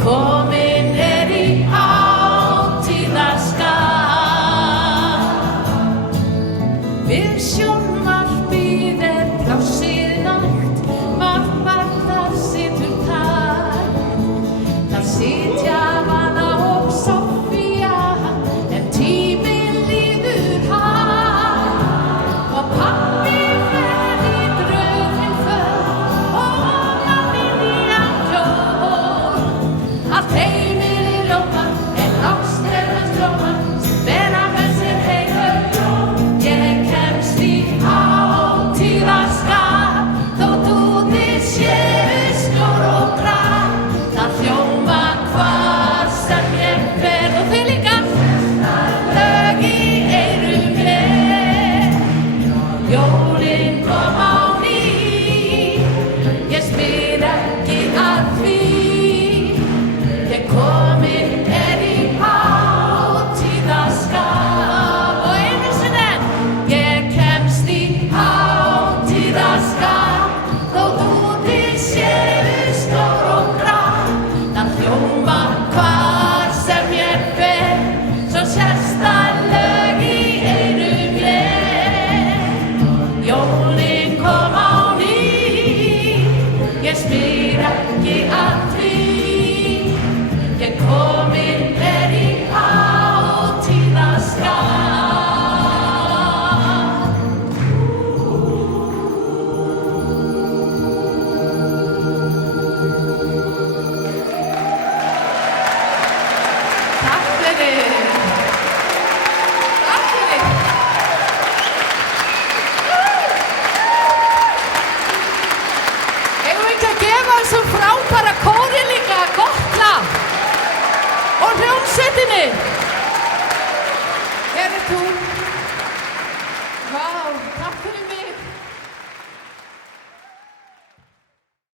Komin í hátíðarskap. Við sjónvarpið plássið nægt, margt þar situr tært. Þar sitja Vala og Soffía, en tíminn líður hægt. Og pabbi fer í drauginn för og mamma nýjan kjól. Allt heimilið ljómar, en ástríðan strjómar, sem bera með sér heiður jól. Ég kemst í hátíðarskap, þótt úti séu snjór og grátt. Það hljóma hvar sem ég fer og þið líka. Lög í eyrum mér, jólin kom á ný. Ég spyr ekki að því. Komin í hátíðarskap. Og einu sinni enn. Ég kemst í hátíðarskap, þótt úti séu snjór og grátt. Það hljómar hvar sem ég fer, svo sést það lög í eyrum mér. Jólin kom á ný. Ég spyr ekki að því. Ég komin í hátíðarskap. Takk fyrir.